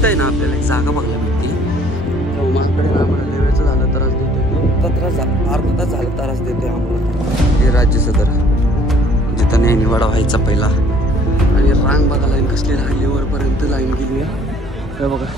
इथं आहे ना आपल्याला एक जागा बघायला भेटते. माझ्याकडे ना आम्हाला लेवेचं झालं त्रास देतो अर्धा तास झाला त्रास देतोय आम्हाला. हे राज्य सदर जिथं नाही निवाडा व्हायचा पहिला. आणि रांग बघा लाईन कसली राहिली वरपर्यंत लाईन गेली आहे बघा.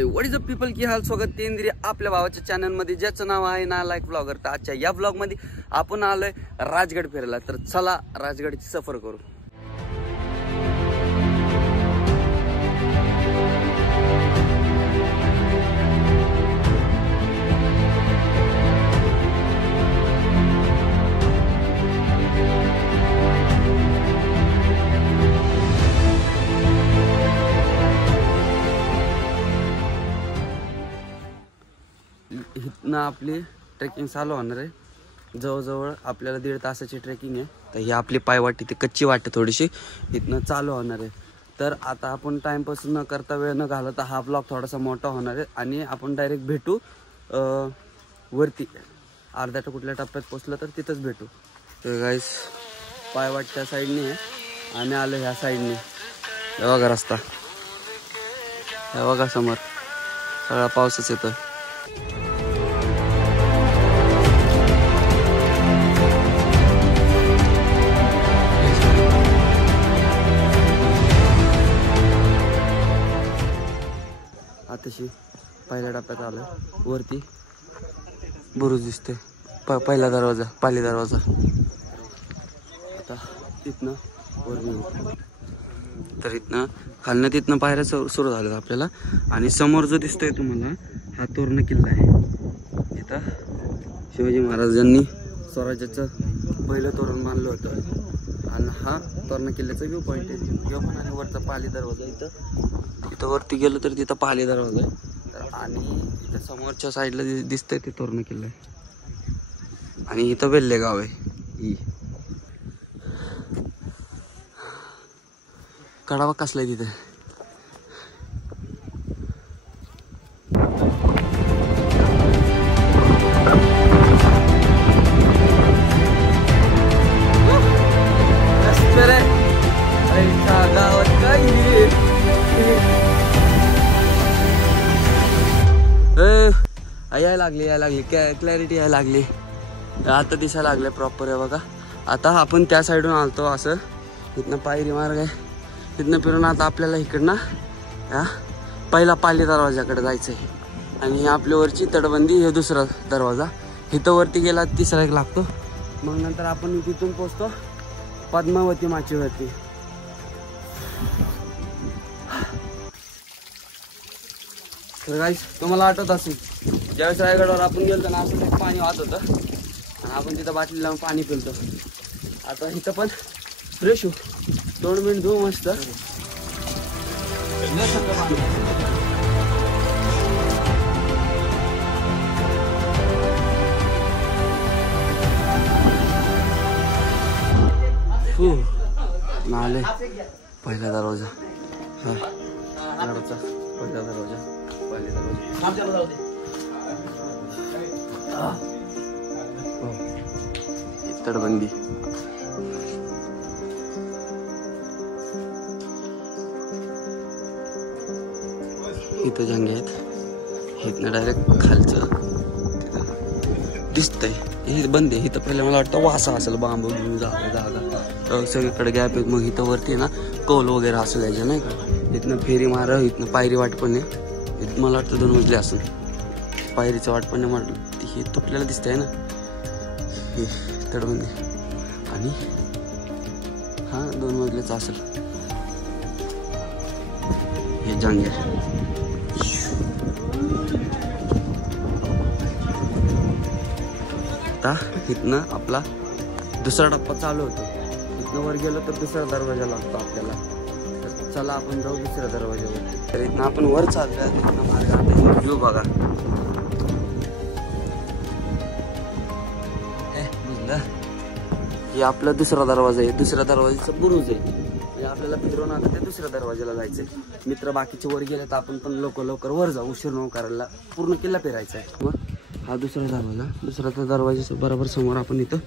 व्हॉट इज अप पीपल, की हाल स्वागत तेंद्री आपल्या भावाच्या चॅनल मध्ये ज्याचं नाव आहे नालायक ब्लॉगर. तर आजच्या या ब्लॉग मध्ये आपण आलोय राजगड फिरायला. तर चला राजगडची सफर करू. इथनं आपली ट्रेकिंग चालू होणार आहे. जवळजवळ आपल्याला 1.5 तासाची ट्रेकिंग आहे. तर ही आपली पायवाटी ती कच्ची वाटते थोडीशी इथनं चालू होणार आहे. तर आता आपण टाइमपास न करता वेळ न घालता हा ब्लॉग थोडासा मोठा होणार आहे आणि आपण डायरेक्ट भेटू वरती. अर्ध्या कुठल्या टप्प्यात पोचलं तर तिथंच भेटू. तर गाईस पायवाट त्या साईडने आहे, आम्ही आलो ह्या साईडने. हे बघा रस्ता, हे बघा समोर सगळा पाऊसच येतोय. आताशी पहिल्या टप्प्यात आलोय. वरती बुरुज दिसते, पहिला दरवाजा, पाली दरवाजा. आता तिथनं वर घेऊ. तर इथनं खालनं तिथनं पायऱ्या सुरू झाल्या आपल्याला. आणि समोर जो दिसतोय तुम्हाला हा तोरण किल्ला आहे. इथं शिवाजी महाराजांनी स्वराज्याचं पहिलं तोरण बांधलं होतं. आणि हा तोरण किल्ल्याचा व्ह्यू पॉईंट आहे. व्ह्यू पण आणि वरचा पाली दरवाजा. इथं वरती गेलो तर तिथं पाली दरवाजा आहे. तर आणि इथं समोरच्या साईडला दिसतंय ते तोरण किल्ला आहे. आणि इथं वेल्हे गाव आहे. ही कडावा कसलाय तिथे. गावात काय यायला लागली क्लॅरिटी यायला लागली. आता दिसायला लागले प्रॉपर आहे बघा. आता आपण त्या साईडून आलतो असं. इथनं पायरी मार्ग आहे. तिथनं फिरून आता आपल्याला इकडनं या पहिला पाली दरवाजाकडे जायचं आहे. आणि आपल्या वरची तटबंदी हे दुसरा दरवाजा. इथं वरती गेला तिसरा एक लागतो. मग नंतर आपण तिथून पोचतो पद्मावती माचीवरती. तर गाईस तुम्हाला आठवत असेल ज्यावेळेस रायगडावर आपण गेलो ना असं पाणी वाहत होतं आणि आपण तिथं बाटली लावून पाणी पिलतो. आता इथं पण फ्रेश हो, 2 मिनिट धुवू मस्त. नाले पहिला दरवाजा, पहिला दरवाजा, पहिला दरवाजा. तटबंदी इथं जंगे आहेत. इथनं डायरेक्ट खालचं दिसतंय. हे बंद आहे. इथं पहिले मला वाटतं वासा असेल बांबू जागा सगळीकडे गॅप आहेत. मग इथं वरती आहे ना कौल वगैरे असं यायचं नाही का. इथनं फेरी मार, इथनं पायरी वाट पण आहे. इथं मला वाटतं 2 मजले असून पायरीचं वाट पण म्हटलं हे तुटलेलं दिसतंय ना हे तटबंदी. आणि हा 2 मजलेचा असेल हे जांग्या. आता इथनं आपला दुसरा टप्पा चालू होतो. इथनं वर गेलो तर दुसरा दरवाजा लागतो आपल्याला. तर चला आपण जाऊ दुसऱ्या दरवाजावर. तर इथनं आपण वर चाललोय. इथनं मार्ग आता व्ह्यू बघा. बुजलं हे आपला दुसरा दरवाजा आहे, दुसऱ्या दरवाजाचं बुरुज आहे. म्हणजे आपल्याला फिरवून आता ते दुसऱ्या दरवाजाला जायचंय. मित्र बाकीचे वर गेले तर आपण पण लवकर वर जाऊ, उशीर न करायला, पूर्ण किल्ला फिरायचा आहे. मग हा दुसरा दरवाजा, दुसऱ्या दरवाजाच्या बरोबर समोर आपण इथं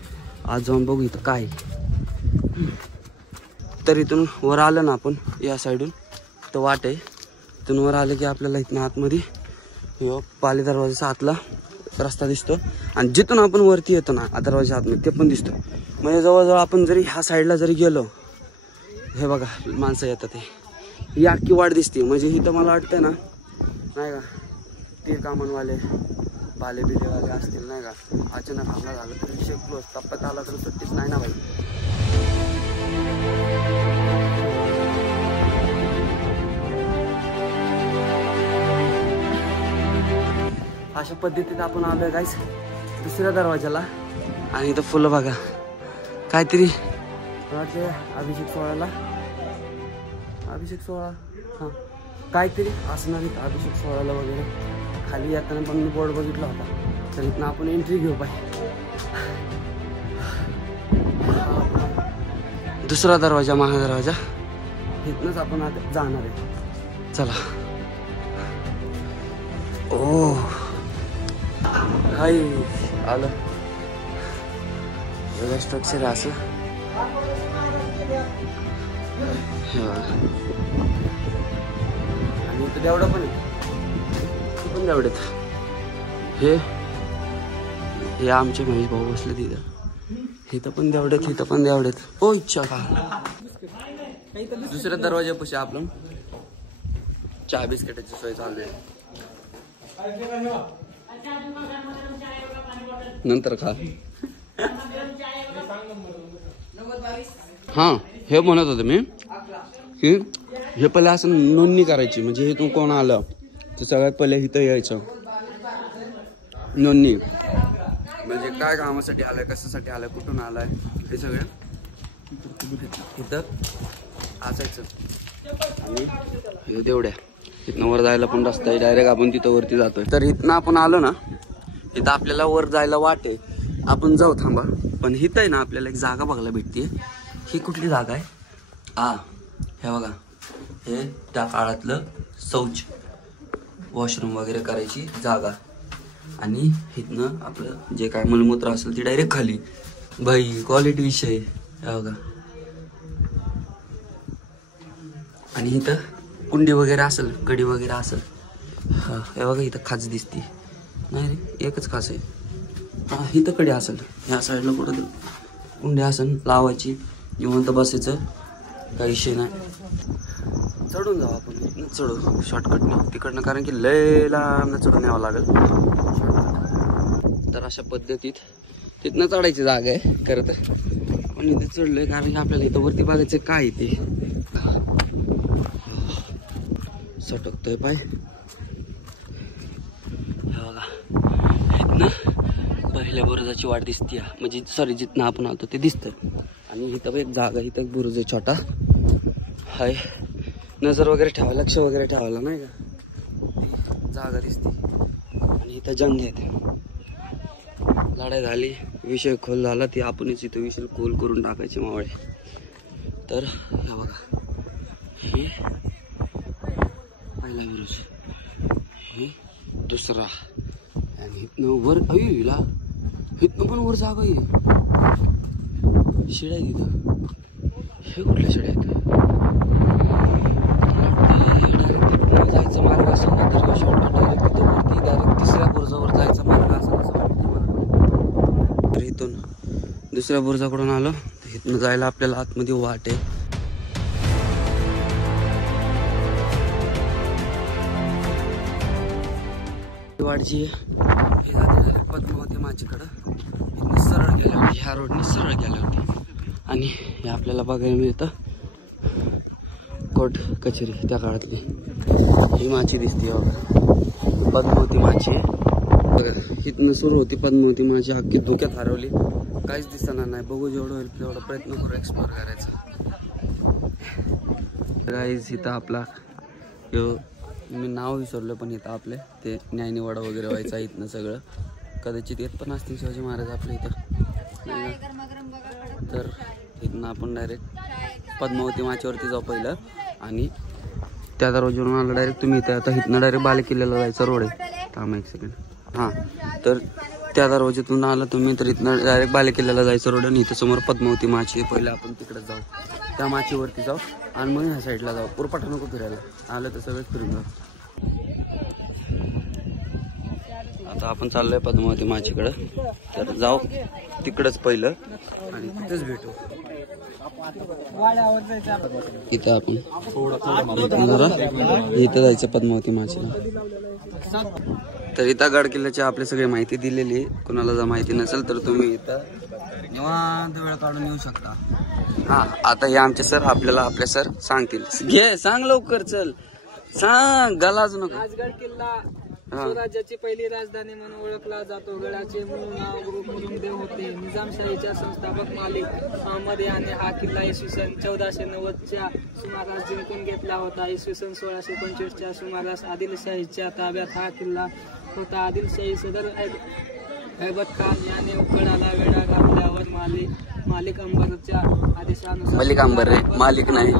आज जाऊन बघू इथं काय. तर इथून वर आलं ना आपण या साईडून तर वाट आहे, इथून वर आलं की आपल्याला इथनं आतमध्ये पाली दरवाजाचा आतला रस्ता दिसतो. आणि जिथून आपण वरती येतो ना दरवाजा आतमध्ये ते पण दिसतो. म्हणजे जवळजवळ आपण जरी ह्या साईडला जरी गेलो, हे बघा माणसं येतात, ही अख्खी वाट दिसते. म्हणजे इथं मला वाटतं ना, नाही का, तीर कामनवाले बाले बिलेवाले असतील, नाही का, अचानक हमला झाला तर विषय क्लोज, टप्प्यात आला तर सुट्टीच नाही ना भाई. अशा पद्धतीत आपण आलोय गाईस दुसऱ्या दरवाजाला. आणि इथं फुलं बघा, काहीतरी वाटते अभिषेक सोहळ्याला, अभिषेक सोहळा हां काहीतरी असणार इथं अभिषेक सोहळ्याला वगैरे. खाली येताना पण मी बोर्ड बघितला होता, तर इथनं आपण एंट्री घेऊ पाहिजे. दुसरा दरवाजा, महादरवाजा, इथनंच आपण आता जाणार आहे. चला. ओ हाय आलं वेगळं स्ट्रक्चर आहे असं. आणि इथं देवडं पण आहे, पण देवडेत. हे आमचे महेश भाऊ बसले तिथं, इथं पण देवडेत, इथं पण देवडेत. ओ इच्छा का दुसऱ्या दरवाजापाशी आपण चहा बिस्किटाची सोय चालू आहे. नंतर खा. हां हे म्हणत होते मी की हे पहिले असं नोंदणी करायची. म्हणजे हे तू कोण आलं तर सगळ्यात पहिले इथं यायचं, नोंदणी. म्हणजे काय कामासाठी आलाय, कशासाठी आलाय, कुठून आलाय, हे सगळं इथं असायचं. आणि हे तेवढ्या इथनं वर जायला पण रस्ता आहे, डायरेक्ट आपण तिथं वरती जातोय. तर इथनं आपण आलो ना, इथं आपल्याला वर जायला वाट आहे, आपण जाऊ, थांबा. पण इथं आहे ना आपल्याला एक जागा बघायला भेटते. ही कुठली जागा आहे? हे बघा, हे त्या काळातलं शौच वॉशरूम वगैरे करायची जागा. आणि इथनं आपलं जे काय मलमूत्र असेल ती डायरेक्ट खाली. भाई क्वालिटी विषय हे बघा. आणि इथं कुंडी वगैरे असेल, कडी वगैरे असेल. हा हे बघा इथं खाच दिसते, नाही रे एकच खाच आहे. हा इथं कडी असेल, ह्या साईडला कुठं कुंडी असेल लावायची, निवांत बसायचं, काही विषय नाही. चढून जाऊ आपण, चढू शॉर्टकटने तिकडनं, कारण की लय लांब चढून यावं लागेल. तर अशा पद्धतीत तिथनं चढायची जागा आहे खरं तर. पण इथे चढलोय कारण की आपल्याला इथं वरती बघायचं काय ते. सटकतोय पाय. बघा इथनं पहिल्या बुरुजाची वाट दिसते, म्हणजे सॉरी जिथनं आपण आलो ते दिसतं. आणि इथं एक जागा, इथं एक बुरुज आहे छोटा, हाय नजर वगैरे ठेवायला, लक्ष वगैरे ठेवायला, नाही का, जागा दिसते. आणि इथं जंग आहेत, लढाई झाली, विषय खोल झाला, ती आपणच इथं विषय खोल करून टाकायचे मावळे. तर हे बघा, हे पहिला बुरुज, हे दुसरा. आणि इथनं वर अईला इथनं पण वर जागा आहे, शिड्या तिथं. हे कुठल्या शिड्या आहेत? जायचा मार्ग असेल ना तर शॉर्टकट डायरेक्ट तिथं वरती डायरेक्ट तिसऱ्या बुरुजावर जायचा मार्ग असेल असं वाटतं मला. तर इथून दुसऱ्या बुरुजाकडून आलो, इथनं जायला आपल्याला आतमध्ये वाट आहे. वाटची हे जाते पद्मावती माझ्याकडं. इथनं सरळ गेल्यावरती, ह्या रोडने सरळ गेल्यावरती. आणि हे आपल्याला बघायला मिळतं कोर्ट कचेरी त्या काळातली. ही माची दिसते बघा, पद्मावती माची बघा. इथनं सुरू होती पद्मावती माची, अख्खी धोक्यात हरवली, काहीच दिसणार नाही. बघू जेवढं होईल तेवढा प्रयत्न करू एक्सप्लोर करायचा. गाईज इथं आपला मी नाव विसरलो, पण इथं आपले ते न्यायनिवाडा वगैरे व्हायचा इथनं सगळं. कदाचित येत पण असतील शिवाजी महाराज आपल्या इथं, तर इथनं आपण डायरेक्ट पद्मावती माचीवरती जाऊ पहिलं आणि त्या दरवाज्यावरून आलं डायरेक्ट तुम्ही इथं. आता इथनं डायरेक्ट बालेकिल्ल्याला जायचा रोड आहे. थांबा एक सेकंड. हां, तर त्या दरवाज्यातून आलं तुम्ही तर इथनं डायरेक्ट बालेकिल्ल्याला जायचं रोड आणि इथं समोर पद्मावती माची. पहिलं आपण तिकडे जाऊ, त्या माचीवरती जाऊ आणि मग ह्या साईडला जाऊ. पुरपाठा नको फिरायला, आलं तर सगळंच फिरून जाऊ. आता आपण चाललोय पद्मावती माचीकडं, तर जाऊ तिकडंच पहिलं आणि तिथंच भेटू. इथं आपण इथं जायचं पद्मावती माचीला. तर इथं गड किल्ल्याची आपली सगळी माहिती दिलेली. कुणाला जर माहिती नसेल तर तुम्ही इथं निवांत वेळ काढून येऊ शकता. हा, आता हे आमचे सर आपले सर सांगतील. घे, सांग लवकर, चल सांग, गलाज नको. राजगड किल्ला स्वराज्याची पहिली राजधानी म्हणून ओळखला जातो. गडाचे मूळ नाव गुरु मुरुमदेव होते. निजामशाहीच्या संस्थापक मालिक अहमद याने हा किल्ला इसवी सन 1490च्या सुमारास जिंकून घेतला होता. इसवी सन 1625च्या सुमारास आदिलशाहीच्या ताब्यात हा किल्ला होता. आदिलशाही सदर ऐबत खान याने गडाला वेढा घातल्यावर मालिक अंबरच्या आदेशानुसार मालिक नाही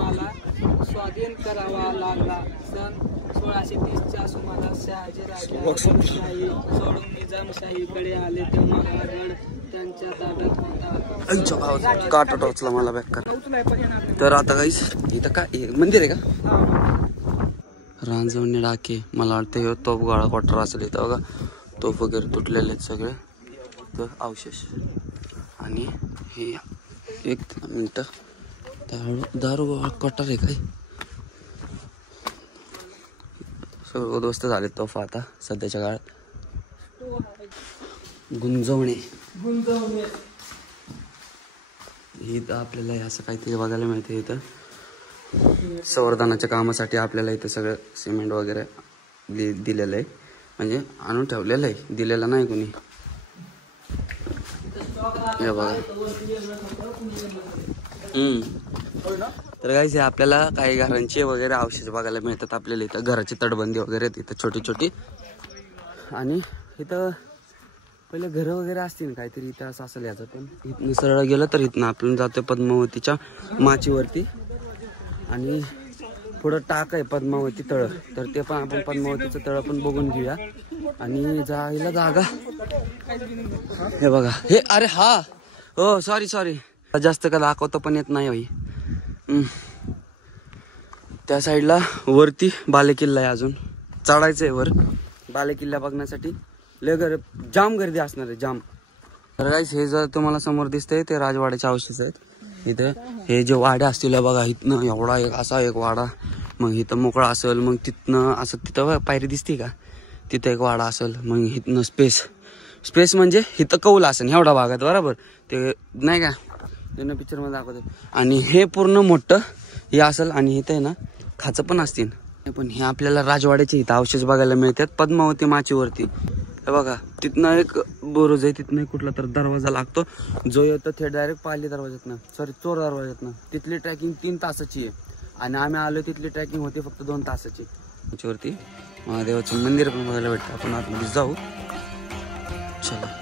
स्वाधीन करावा लागला. सन 1630च्या सुमारास शहाजीराजे सोडून निजामशाहीकडे आले तेव्हा हा गड त्यांच्या ताब्यात होता. काटा टोचला मला बेकार. तर आता काहीच इथं काय मंदिर आहे का? रांजवणे डाके, मला वाटतं हे तोफ गाळा क्वार्टर असेल. इथं बघा तोफ वगैरे तुटलेले आहेत सगळे, तर अवशेष. आणि हे एक मिनटं दारू क्वार्टर आहे काय, सगळं उद्ध्वस्त झाले तोफा आता सध्याच्या काळात. गुंजवणे इथं आपल्याला असं काहीतरी बघायला मिळते. इथं संवर्धनाच्या कामासाठी आपल्याला इथं सगळं सिमेंट वगैरे दिलेलं आहे, म्हणजे आणून ठेवलेलं आहे, दिलेलं नाही कोणी. हे बघा. तर काहीच आपल्याला काही घरांचे वगैरे अवशेष बघायला मिळतात आपल्याला इथं. घराची तटबंदी वगैरे इथं छोटी छोटी. आणि इथं पहिले घरं वगैरे असतील काहीतरी इथं असं असेल याचं. पण इथनं सरळ गेलं तर इथनं आपण जातोय पद्मावतीच्या माचीवरती आणि पुढं टाक आहे पद्मावती तळ. तर ते पण आपण पद्मावतीचं तळ पण बघून घेऊया. आणि जायला जागा हे बघा. हे अरे हा, हो सॉरी जास्त का दाखवतो पण येत नाही भाई. त्या साईडला वरती बालेकिल्ला आहे, अजून चढायचं आहे वर. बालेकिल्ला बघण्यासाठी लय जाम गर्दी असणार आहे, जाम. तर गाईस हे जर तुम्हाला समोर दिसतंय ते राजवाड्याचे अवशेष आहेत. इथं हे जे वाड्या असतील बघा, इथनं एवढा एक असा एक वाडा, मग इथं मोकळा असेल, मग तिथनं असं तिथं पायरी दिसते का, तिथं एक वाडा असेल, मग इथनं स्पेस म्हणजे इथं कौल असेल एवढा भागात, बरोबर. ते नाही का त्यांना पिक्चरमध्ये दाखवते. आणि हे पूर्ण मोठं हे असेल आणि इथं आहे ना खाचं पण असतील. पण हे आपल्याला राजवाड्याचे इथं अवशेष बघायला मिळतात पद्मावती माचीवरती. हे बघा तिथनं एक बुरुज आहे, तिथनं कुठला तर दरवाजा लागतो जो येतो थेट डायरेक्ट पाली दरवाज्यातनं, चोर दरवाज्यातनं. तिथली ट्रॅकिंग 3 तासाची आहे आणि आम्ही आलो तिथली ट्रॅकिंग होती फक्त 2 तासाची. त्याच्यावरती महादेवाचं मंदिर पण बघायला भेटतं. आपण आतमध्ये जाऊ, चला.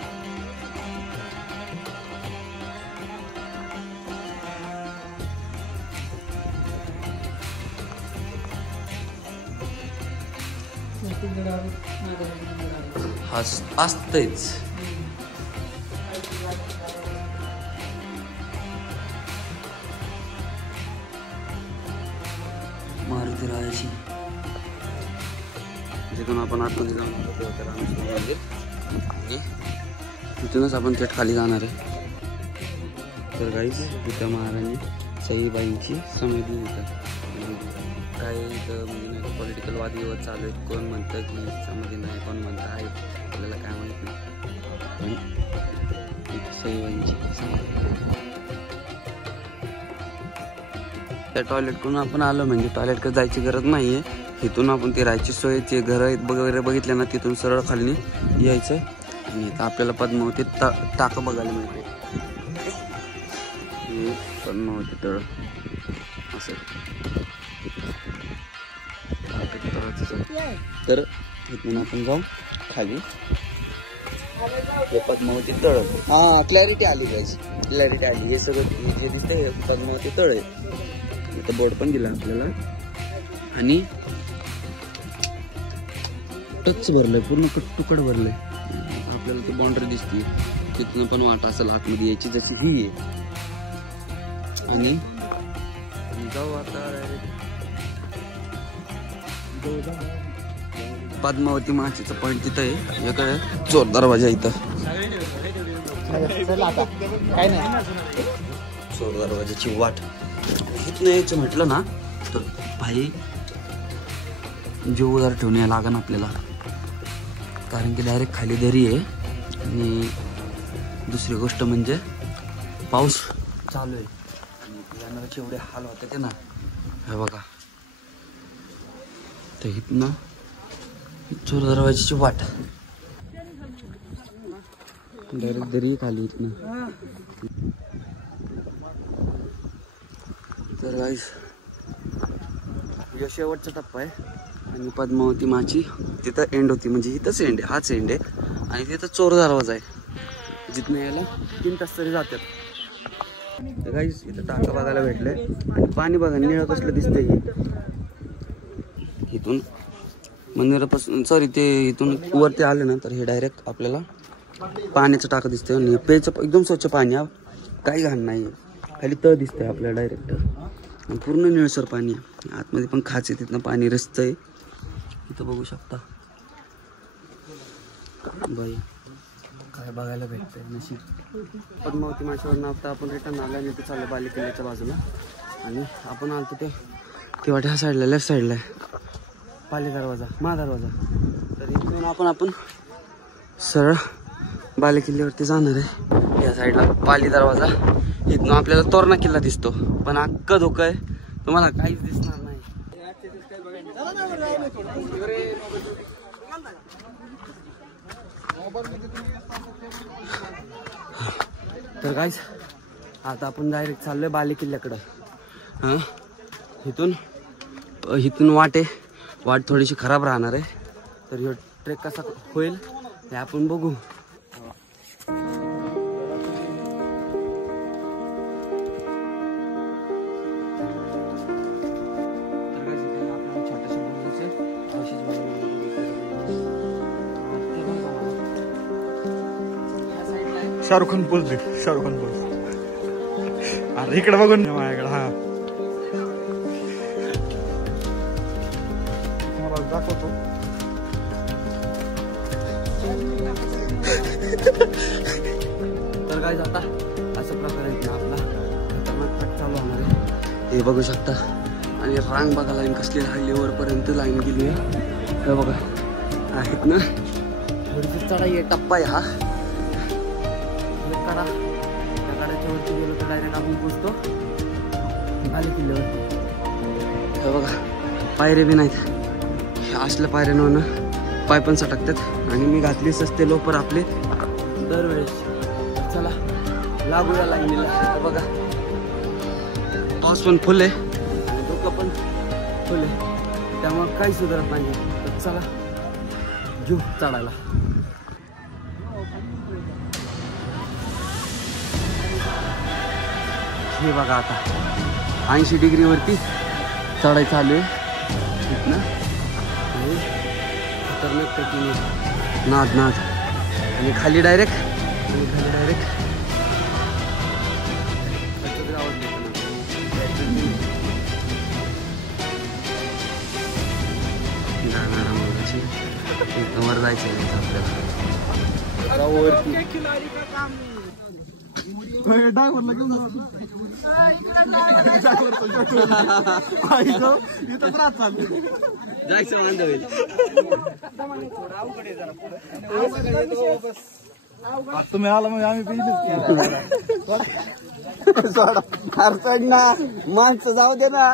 असतंच मारुती राजाची. जिथून आपण आतमध्ये जाऊन आणि तिथूनच आपण थेट खाली जाणार आहे. तर गाईस तिथं महाराणी सईबाईंची समाधी होतं. काही इथं म्हणजे पॉलिटिकल वादविवाद चालू आहेत. कोण म्हणतं की समाधी नाही, कोण म्हणतं आहे, आपल्याला काय माहीत नाही. पण इथं सईबाईंची समाधी. त्या टॉयलेटकडून आपण आलो म्हणजे टॉयलेटकडे जायची गरज नाही आहे. इथून आपण ती राहायची सोयची घरं वगैरे बघितल्या ना, तिथून सरळ खाली यायचं आणि इथं आपल्याला पद्मावती टाकं बघायला मिळते. पद्मावती तळ असं. तर इथून आपण जाऊ खाली. हे पद्मावती तळ. हा क्लॅरिटी आली गाईज, क्लॅरिटी आली. हे सगळं जे दिसतंय हे पद्मावती तळ आहे. इथं बोर्ड पण दिला आपल्याला आणि टच भरलंय, पूर्ण तुकड भरलंय. आपल्याला ती बाउंड्री दिसते, तिथनं पण वाट असेल आतमध्ये यायची जशी ही आहे. आणि जाऊ आता पद्मावती माचीचं पॉईंट तिथं आहे. इकडे चोर दरवाजा इथं काय नाही, चोर दरवाजाची वाट. इथनं यायचं म्हटलं ना तर भाई जीव उदार ठेवून यायला लागेल आपल्याला, कारण की डायरेक्ट खाली दरी आहे. आणि दुसरी गोष्ट म्हणजे पाऊस चालू आहे आणि जाणाराचे एवढे हाल होते ते ना. हे बघा, तर इथनं चोर दरवाजाची वाट डायरेक्ट दरी खाली इथनं. तर गाईस शेवटचा टप्पा आहे आणि पद्मावती माची तिथं एंड होती, म्हणजे इथंच एंड आहे, हाच एंड आहे. आणि तिथं चोर दरवाजा आहे, जिथनं यायला 3 तास तरी जातात. तर गाईस इथं टाका बघायला भेटलंय आणि पाणी बघा निळं कसलं दिसतंय. इथून मंदिरापासून सॉरी ते इथून वरती आले ना तर हे डायरेक्ट आपल्याला पाण्याचं टाका दिसतंय. आणि प्यायचं एकदम स्वच्छ पाणी, काही घाण नाही. खाली तळ दिसतंय आपल्याला डायरेक्ट, पूर्ण निळसर पाणी आहे. आतमध्ये पण खाच आहे, तिथनं पाणी रस्तं आहे. इथं बघू शकता बाई काय बघायला भेटतंय. नशीब पद्मावती माशावरनं आता आपण रिटर्न आला आणि ते चाललं बाले किल्ल्याच्या बाजूला. आणि आपण आलतो ते किंवा ह्या साईडला लेफ्ट साईडला आहे पाली दरवाजा, महादरवाजा. तर इथून आपण सरळ बाले किल्ल्यावरती जाणार आहे. या साईडला पाली दरवाजा, इथून आपल्याला तोरणा किल्ला दिसतो, पण अख्खं धोकं आहे, तुम्हाला काहीच दिसणार नाही. तर गाईज आता आपण डायरेक्ट चाललोय बाले किल्ल्याकडं. हां इथून वाट थोडीशी खराब राहणार आहे. तर ह्यो ट्रेक कसा होईल हे आपण बघू. शाहरुख खान बोल, शाहरुख खान बोल. अरे इकडे बघून माझ्याकडे. हा तुम्हाला दाखवतो. तर काय आता अशा प्रकारे आपला खतरनाक ट्रेक चालू होणार आहे. हे बघू शकता. आणि रांग बघा, लाईन कसली राहिली, वरपर्यंत लाईन गेली आहे. हे बघा आहेत ना, थोडीशी चढाई आहे, टप्पा आहे हा. करा त्या गाड्याच्या वरती गेलो तर डायरेक्ट आपण पोचतो बाले किल्ल्यावरती. हे बघा पायरे बी नाहीत, असल्या पायऱ्यांवरनं पाय पण सटकतात. आणि मी घातली सस्ते लोपर आपले दरवेळेस. चला लागूया लाईनीला. बघा पाऊस पण फुल आहे आणि धोका पण फुल आहे, त्यामुळे काही सुधारत नाही. तर चला घेऊ चढायला. हे बघा आता 80 डिग्रीवरती चढाई चालू आहे इथनं. खतरनाक ट्रेकिंग, नाद आणि खाली डायरेक्ट वर जायचं आपल्याला वरती. जायचं वांद होईल. तुम्ही आला म्हणजे आम्ही सोड ना, माणसं जाऊ दे ना.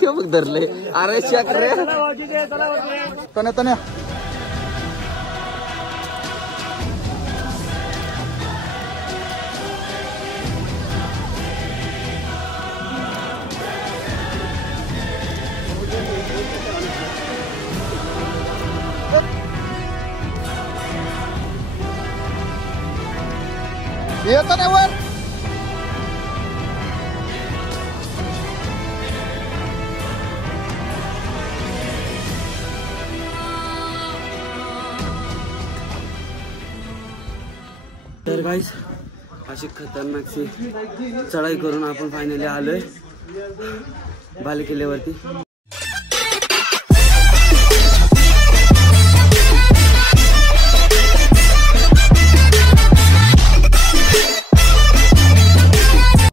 ते बघ धरले. अरे शाक रे तने येतो ना वर. तर गाईस अशी खतरनाकशी चढाई करून आपण फायनली आलोय बालेकिल्ल्यावरती.